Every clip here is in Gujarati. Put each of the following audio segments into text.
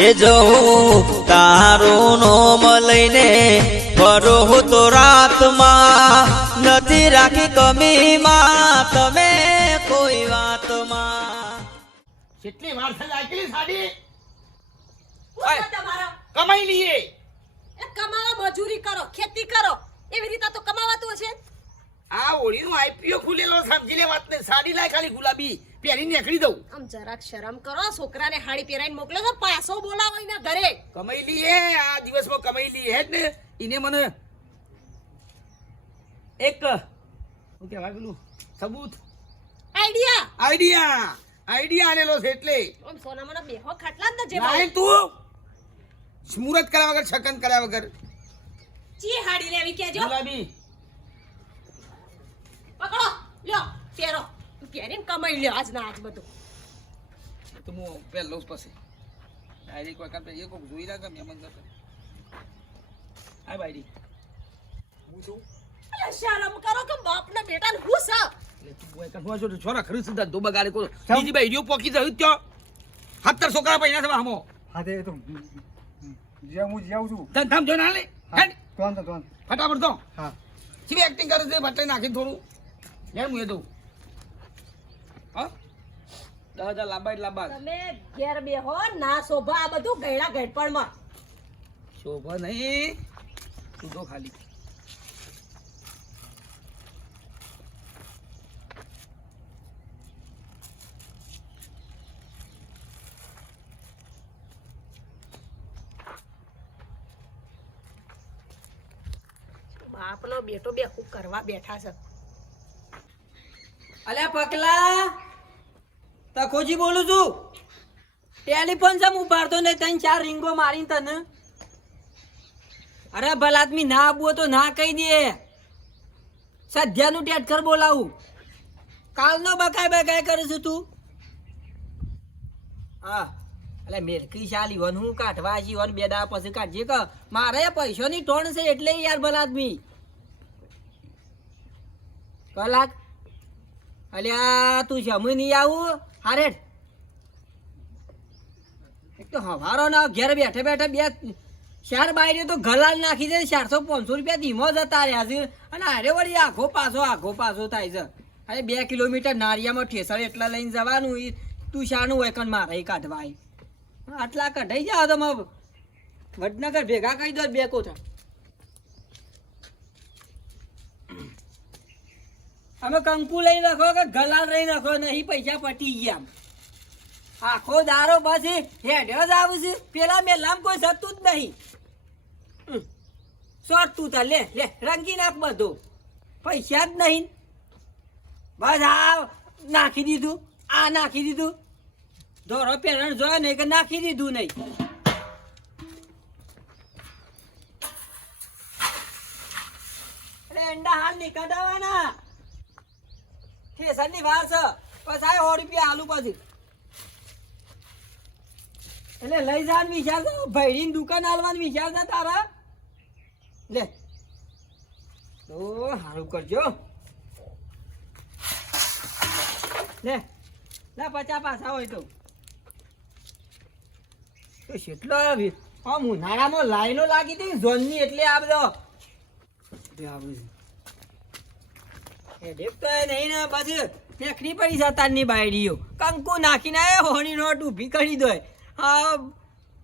એ જવું તારું નોમ લઈને ફરો તો રાતમાં નથી રાખી કમીમાં તમે કોઈ વાતમાં. કેટલી વાર થઈ આટલી સાડી તમારા કમાઈ લઈએ. એ કમાવા મજૂરી કરો, ખેતી કરો, એવી રીતે તો કમાવાતું હશે. આ ઓળીનો આઈપીઓ ખુલેલો સમજી લે વાત ને. સાડી લાય ખાલી ગુલાબી પહેરીને નીકળી દઉં. આમ જરાક શરમ કરો, છોકરાને હાડી પહેરાઈને મોકલો છો, પાછો બોલાવો એના ઘરે. કમાઈ લઈએ આ દિવસમાં કમાઈ લઈએ હે જ ને. ઈને મને એક શું કહેવાય પેલું સબૂત આઈડિયા આઈડિયા આલેલો છે એટલે. આમ સોના મને બેહો ખાટલા જ ન જે લાય તું મુહૂર્ત કર્યા વગર છકન કર્યા વગર ચી હાડી લેવી કેજો. ગુલાબી પકડો, લ્યો પહેરો, પહેરીને કમાઈ લ્યો આજ ના આજ બધું. તો હું પહેલો જ પછી ડાયરેક્ટ વખત એ કોક જોઈ લાગે મેં મંગત હાય બાયડી હું છું. અલા શરમ કરો કે બાપના બેટાને હું છે. એટલે તું બોય કઠવા છો છોરા ખરી સીધા દો બગાડે કો બીજી બાયડીઓ પોકી જઈ ત્યો 70 છોકરા પૈણા છે હમો. હા તે તો હું જાઉં છું. તન થમ જો ના લે હેડ તો ફટાફટ દો. હા સીવી એક્ટિંગ કરે છે બટલે નાખી થોડું લે હું એ દઉં. હા 10,000 લાંબા તમે ઘેર બેહો ના શોભા આ બધું ગયડા ગડપણમાં. શોભા નહીં તું તો ખાલી બાપનો બેટો બે હું કરવા બેઠા છે. અલ્યા પકલા તકોજી બોલું છું. ટેલિફોન સમ ઉપાડતો ને 3-4 રીંગો મારીને તને. અરે ભલ આદમી ના આબુ તો ના કહી દે. સધ્યાનું ટેટકર બોલાવું. કાલનો બકાય કરે છે તું. હા એટલે મેરકી ચાલી વન હું કાઢવા છી વન 2 દાડા પછી કાઢજે કે મારે પૈસાની ટોણ છે એટલે યાર ભલ આદમી કલાક. અલ્યા તું જમી નહીં આવું હારે એક તો હવારો ના ઘેર બેઠે બેઠે 4 બાયરે તો ગલાલ નાખી દે. 400-500 રૂપિયા ધીમો જતા રહ્યા છે અને હારે વળી આઘો પાછો થાય છે. અરે 2 કિલોમીટર નારિયામાં ઠેસર એટલા લઈને જવાનું. તું શાનું હોય કણ મારે કાઢવા આટલા કઢાઈ જાવ તમે વડનગર ભેગા કહી દો 2 કોઠા. અમે કંકુ લઈ રાખો કે ગલાલ રહી રાખો નહીં પૈસા પટી ગયા. આખો દારો બસ હેડ્યો જ આવું છે. પેલા મેલામ કોઈ જતું જ નહીં. શોર્ટ તું તાર લે રંગી નાખ બધું. પૈસા જ નહીં. બસ આ નાખી દીધું આ નાખી દીધું. ધોરો પેરણ જોયો નહીં કે નાખી દીધું નહીં. અરે અંડા હાલ નીકળવાના ઠેસરની વાર છે. પછી 100 રૂપિયા આલુ પછી એટલે લઈ જવાનું વિચાર છે. ભૈડીની દુકાન આલવાનું વિચાર છે તારા. લે તો સારું કરજો. લે 50 પાછા હોય તો કેટલો આમ ઉનાળામાં લાઈનો લાગી હતી ઝોનની એટલે આ બધો હેડેક તો નહીં ને પછી ફેંકડી પડી છે તારની બાયડીઓ. કંકુ નાખીને હોની નોટ ઊભી કરી દો. હા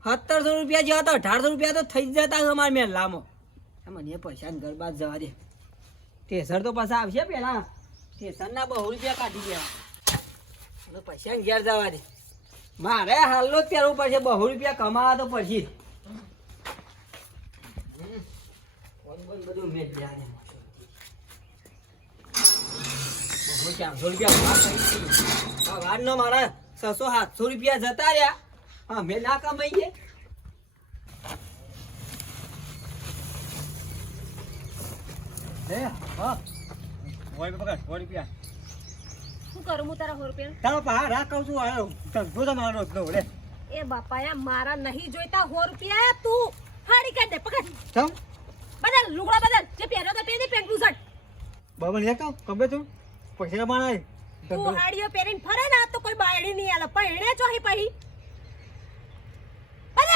1700 રૂપિયા જેવા તો 1800 રૂપિયા તો થઈ જ જતા અમારે મેલામાં. મને પૈસાને ઘર બાદ જવા દે. ઠેસર તો પાછા આવશે પેલા. ઠેસરના 200 રૂપિયા કાઢી દેવા. પૈસા ઘેર જવા દે. મારે હાલનો જ પહેરવું પડશે. 200 રૂપિયા કમાવા તો પડશે. બધું મેચ જાય 400 રૂપિયા વાર નો મારા 600-700 રૂપિયા જતા રહ્યા. હા મેં ના કમાઈએ. શું કરું હું તારા 100 રૂપિયા? તારો પા રાખ કહું છું આવ્યો ધંધો તમારો જ લે. એ બાપાયા મારા નહીં જોઈતા 100 રૂપિયા. તું હાડી કાઢ દે પકડ. ચમ બદલ લુગડા બદલ જે પહેર્યો તો પહેરી પેન્ટનું શર્ટ. બાબા ને કહું કબે તું પૈસા બનાય તું હાડીઓ પહેરીને ફરે ને તો કોઈ બાયડી નહીં આલે. પહેણે ચોહી પહી બદલ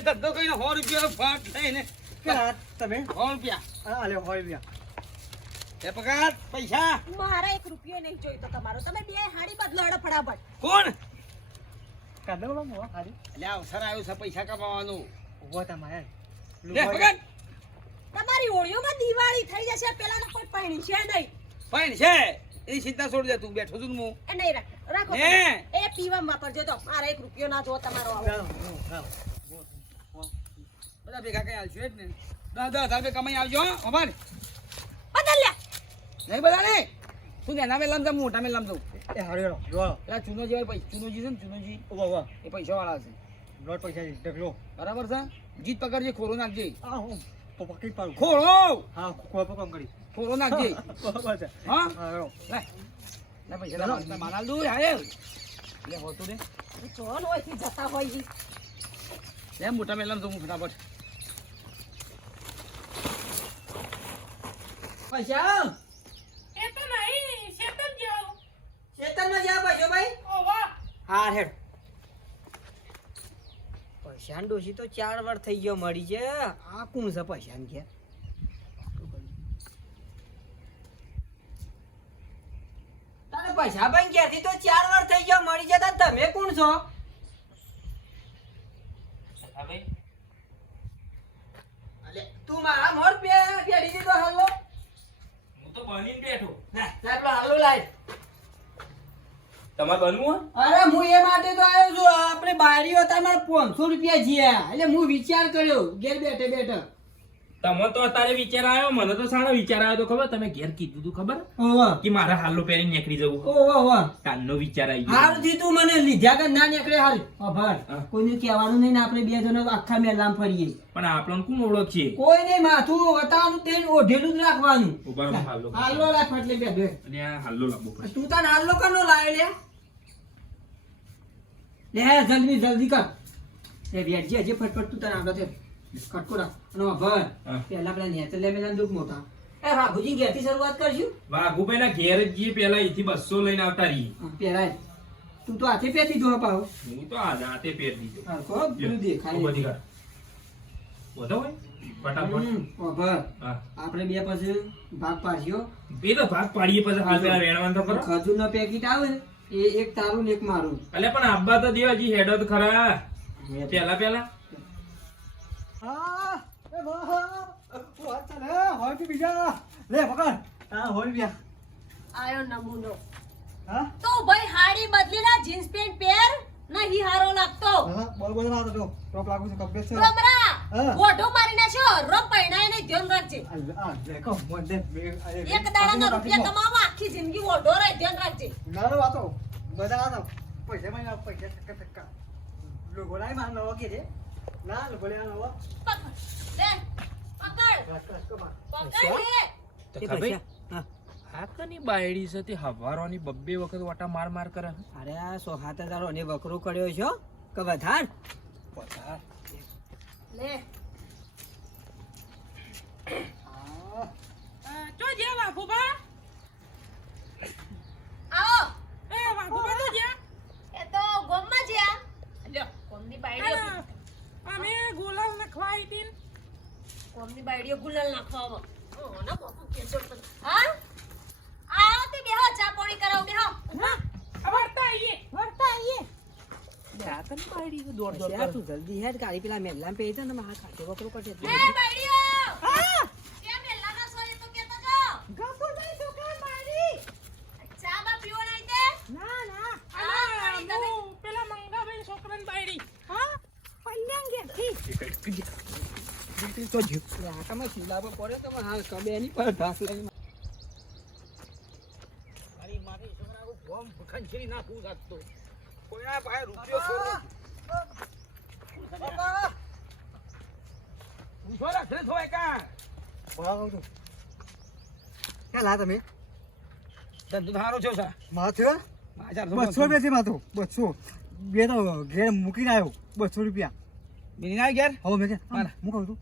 એ ધંધો કરીને 100 રૂપિયા ફાટ લઈને કે આ તમે 100 રૂપિયા આ લે હોય લ્યા એ પગાર પૈસા મારા 1 રૂપિયો નહીં જોઈતો તમારો. તમે બે હાડી બદલો હેડો ફટાફટ. કોણ કાઢો બોલો મો ખાલી એટલે અવસર આવ્યો છે પૈસા કમાવાનું ઉભો તમારે લે પગાર તમારી હોળીઓમાં દિવાળી થઈ જશે. પેલાનો કોઈ પૈણી છે નહીં. ફાઈન છે એ ચિંતા છોડી દે તું બેઠો છું ને હું એ નહીં રાખો ને. તમે. એ પીવામાં વાપરજો તો. મારા 1 રૂપિયો ના જો તમારો આવો. બધા ભેગા કઈ આવજો જ ને 10,000 રૂપિયા કમાઈ આવજો હો અમારે બદલ લે. નહીં બધા ને તું એના મેં લમ જાઉં મોટા મેં લમ જાઉં એ હાડ્યો જો પેલા ચુનોજી વાળા પૈસા ચુનોજી છે ને ચુનોજી ઉભો ઉભો એ પૈસા વાળા છે લોટ પૈસા ઢગલો બરાબર છે જીત પકડજે ખોરો નાખજે આ હું પકડી પાડું ખોરો હા કોઈ કામ કરી ખોરો નાખજે બરાબર છે હા હા લે લે પૈસા લે માનાલ દૂર હાય લે હોતું દે જોન હોય થી જતા હોય ઈ. લે મોટા મેં લમ જાઉં ફટાફટ પૈસા એ તો નહીં શેતન જાવ. ખેતરમાં જા પૈસો ભાઈ ઓ વાહ. હા હેડ પૈસા ડોશી તો 4 વાર થઈ ગયો મળી છે. આ કોણ છે પૈસા કે તારે પૈસા ભાઈ ક્યાંથી તો 4 વાર થઈ ગયો મળી જતા તમે કોણ છો? અલે તું મારા મોર પેડી દીધો હાલો. હું તો બનીને બેઠો. ના પેલો હાલો લાય. તમારે બનવું અરે હું એ માટે તો આવ્યો છું. આપણે બારીઓ હતા મારે 500 રૂપિયા જીયા એટલે હું વિચાર કર્યો ઘેર બેઠે બેઠે. તમે તો અત્યારે વિચાર આવ્યો, મને તો સારો વિચાર આવ્યો તો ખબર, તમે ઘેર કીધું તું ખબર ઓવા કે મારા હાલો પહેરીને નીકળી જવું. ઓવા તાનનો વિચાર આવી હાલ ગયો. થી તું મને લીધા કે ના નીકળે હાલ આભાર. હા. કોઈને કહેવાનું નહીં ને આપણે બે જણો આખા મેલામ ફરીએ. પણ આપણને કોણ ઓળખશે? કોઈ નહીં માથું વટાવાનું તેલ ઓઢેલું જ રાખવાનું. ઉભા રહો, હાલો. હાલો રાખ એટલે બેઠો. અને આ હાલો લાવવો પડશે. તું તાર હાલો કનો લાવે લે જલ્દી જલ્દી કર. એ બેઠજે હજી ફટફટ તું તાર આગળ છે કટકો રાખ અને આભાર. હા. પહેલા પેલા નેચર લે મેલા દુખ મોટા. એ રાઘુજી ઘેરથી શરૂઆત કરશું. વાઘુભાઈ ના ઘેર જ જઈએ, પેલા અહીંથી 200 લઈને આવતા રહીએ. પહેરાય તું તો હાથે પહેરતી જો પાવ. હું તો આ જાતે પહેરી દીધો. હરખો પેલું દેખાય બધી કર. વધો હોય ફટાફટ. આભાર. હા, આપણે બે પછી ભાગ પાડ્યો. એ તો ભાગ પાડીએ પછી હાલ પેલા વેણવાનું તો કરો. ખજૂરનો પેકેટ આવે ને એ એક તારું ને એક મારું. અલ્યા પણ આબ્બા તો દેવા હજી હેડો તો ખરા પેલા હા એ વાહ વાત ચાલે હોય કે બીજા લે પકડ હા હોય બીજા આયો નમૂનો. હા તો ભાઈ હાડી બદલી ના જીન્સ પેન્ટ પહેર. નહીં હારો લાગતો. હા બોલ બોલ ના તો ટોપ લાગુ છે કમ્પ્લીટ છે ડમરા હા. ઓઢો મારી નાખ્યો. રો પૈણાય ને ધ્યાન રાખજે. આ દેખો મોન દે એક દાડાના રૂપિયા કમાવા આખી જિંદગી ઓઢો રહે ધ્યાન રાખજે. ના વાતો બધા આતો પૈસા માં પૈસા ટકા ટકા લોગો લાઈ માં નવો કે છે ના લોગો લે નવો પકડ લે પકડ પકડ લે. તો એ ખબર પૈસા. હા. આ કની બાયડી છે તે હવારોની બબ્બે વખત વાટા માર માર કરે. અરે આ 7,000 ને વકરો કર્યો છો કે વધાર? લે હા તો જે વાઘુબા આવો. એ વાઘુબા તો જે એ તો ગોમમાં જ્યા. લ્યો કોમની બાયડીઓ અમે ગુલાલ નખવાઈ દીન. કોમની બાયડીઓ ગુલાલ નખવાવો. ઓ ના બાપુ કેજો પણ. હા આવો તે બેહો ચા પાણી કરાવ બેહો. હા વરતા આઈએ. આ કની બાયડી છે દોડ દોડ પૈસા કરે. તું જલ્દી હેડ ગાડી પેલા મેલ્લામ પેઈ દે ને મારા ખાતે વકરો કરશે. એ બાયડીઓ હા કેમ બેલાના સોય તો કેતો જો ગપુભાઈ છોકરા મારી ચા બા પીવો નહીં તે ના ના આ હું પેલા મંગાભાઈ છોકરાની બાયડી હા પલ્યાંગ ગેથી આકામાં શિલાબો પડે તો હા કબે એની પર ઘાસ લઈને મારી મારી છોકરા બોમ ખંચરી નાખું રાખતો કોઈના પાસે રૂપિયો છોડો બાબા હું છોરા ઘરે થોય કા બોલાવો તો ક્યાં લા તમે ધંધો થારો છો સા માથે માજાર 200 રૂપિયા છે માથું 200 બે તો ઘેર મૂકીને આવ્યો 200 રૂપિયા બિના ઘેર હવે મેં કે મારા. હું કહું છું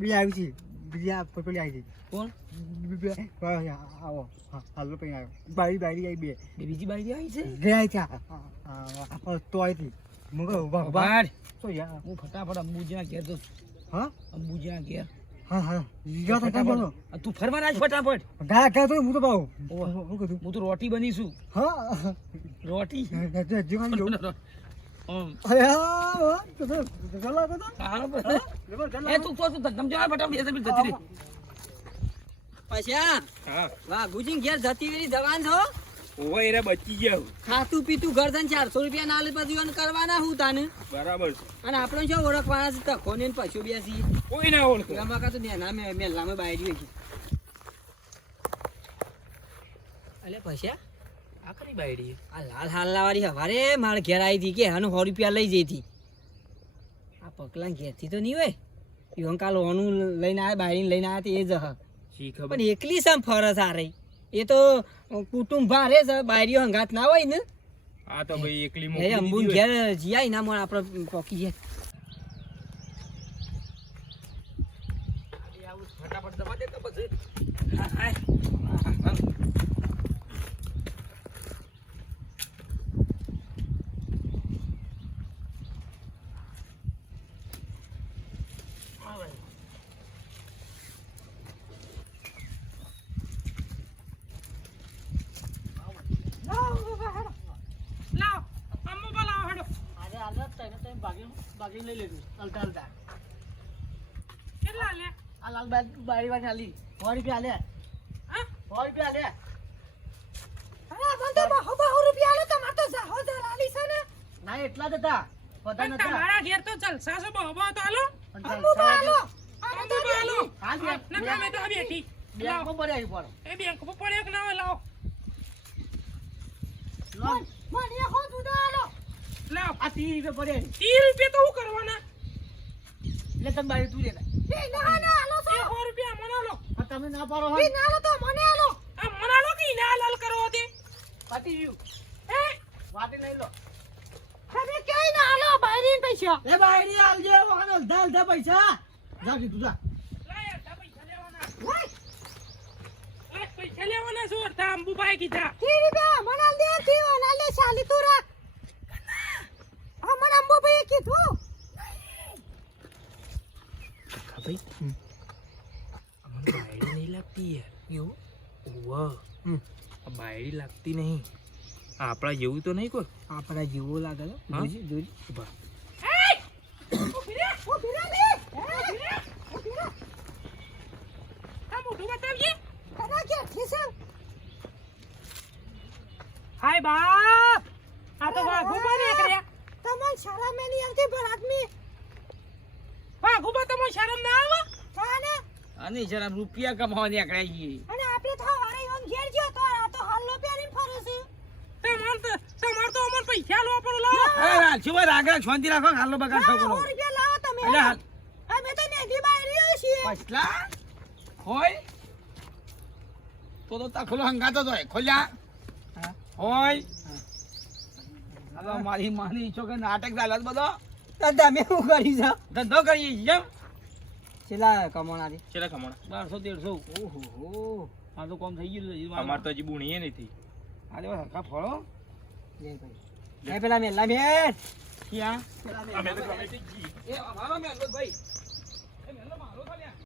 બી આવી છે બીજી આ પેલી આવી છે કોણ આવો હાલો પૈ આવ્યો બારી બારી આવી બે બીજી બાઈ આવી છે ગયા છે તો આવી હતી હું કહું બાર તો યાર હું ફટાફટ અંબુજીના ઘેર જઉં છું. હા અંબુજીના ઘેર હા હા યા તો કામ કરો આ તું ફરવા ના જ ફટાફટ. ગા તો હું તો પાઉં ઓહ. હું કીધું હું તો રોટી બનીશું. હા રોટી જીવન જો હમ. અરે હા તો ચલા તો સારું બસ. એ તું ધમ જા ફટાફટ એ જતી રહી. પછી હા વાઘુજી ઘેર જતી વેરી જવાન છો ઓવા એરા બચી ગયા હું. ખાતું પીતું ઘર જઈને 400 રૂપિયા ના લે પછી એને કરવાના હું તાને બરાબર છે અને આપણે શું ઓળખવાના છે તખો ને પશુ બેસી કોઈ ના ઓળખે એમાં કાં તો નેના મેલામાં બાયડી હતી અલે પછી આ કરી બાયડી આ લાલ હાલ્લા વાળી હવારે મારા ઘેર આવી હતી કે આનું 100 રૂપિયા લઈ જઈ હતી આ પકલા ઘેરથી તો નહીં હોય ઈવન કાલ ઓનું લઈને આવ્યા બાયડીને લઈને આવ્યા તે એ જ હ શી ખબર પણ એકલી સમ ફરસ આ રહી એ તો કુટુંબ ભારે છે બાયરીઓ હંગાત ના હોય ને આ તો ભાઈ એકલી એ મોકલી અંબુન દીધી હોય. ઘેર જીયા ના મોણ આપણે પોકી જાય ફટાફટ દબા દે તો પછી. લાવ અમ્મો બોલાવો હેડો આજે આજે તને બાકી લઈ લેજો અલતા અલતા કેટલા લે આ લાલ બારી વાળી આલી 100 રૂપિયા લે હા 100 રૂપિયા લે અરે બંદર માં હબા રૂપિયા લે તમાર તો જાહો જલાલી છે ને ના એટલા જ હતા બધા પણ નતા તમારા ઘેર તો જલસા છે બહબો તો હાલો પણ અમ્મો ચાલ, બાલો અમ્મો બાલો હાલ નકા મે તો આ બેઠી લાવ બેંકમાં ભરી આવી પડો એ બેંક પર પડ્યો કે ના હોય લાવ લોન મને હો જુદા આલો લાવ આ 30 રૂપિયા ભરી આવી 30 રૂપિયા તો હું કરવાના એટલે તમે બારી તું લેતા એ ના ના આલો તો 100 રૂપિયા મને આલો આ તમે ના પાડો એ હોય ના આલો તો મને આલો આ મને આલો કે ના લાલ કરો દે પાટી ગયું એ વાટી નહીં લો તમે ક્યાંય ના આલો બાયરી પૈસા એ બારી આલજે વાનો ધાલ દે પૈસા જા કીધું જા લાય આ પૈસા લેવાના લાય પૈસા લેવાના છો તા અંબુભાઈ કીધા 30 રૂપિયા મને આલ દે તીઓ ના લે ચાલી તું રાખ આ મને અંબુભાઈ કીધું ભાઈ અમને બાયડી નહીં લાગતી યાર એવું ઓવા આ બાયડી લાગતી નહીં આપણા જેવું તો નહીં કોઈ આપણા જેવો લાગે છે હા? જોજી જોજી ઉભા. ઉભી રે લે ઉભી રે આ મોઢું બતાવજે કના કે ઠીસા હાય બાપ આ તો વાઘુબા ને કર્યા તમને શરમ એ નહીં આવતી પર આદમી વાઘુબા તમને શરમ ના આવે કાને આની જરા રૂપિયા કમાવા નીકળ્યા છીએ. અને આપણે તો વારે ઓન ઘેર જ્યો તો આ તો હાલો પહેરીને ફરે છે તમાર તો અમર પૈસા લો પર લો એ રાખજો ભાઈ, રાગ રાખ, શાંતિ રાખો, હાલો બગાડ છો બોલો. રૂપિયા લાવો તમે અલ્યા હાલ. અમે તો નેગી બાયરીઓ છીએ પછલા હોય તો તખલો હંગાતો જ હોય ખોલ્યા હોય હવે મારી માની ઈચ્છો કે નાટક ચાલે છે બધો તમે શું કરી છે ધંધો કરીએ છીએ જેમ છેલ્લા કમાણાથી ચેલા ખમણ 1200 150 ઓહો આ તો કોમ થઈ ગયું અમાર તો હજી બુણીએ નથી આજે હરખા ફળો લે ભાઈ એ પેલા મેલા મેર ક્યાં અમે તો ગમે તે જી એ અમારો મેં ભાઈ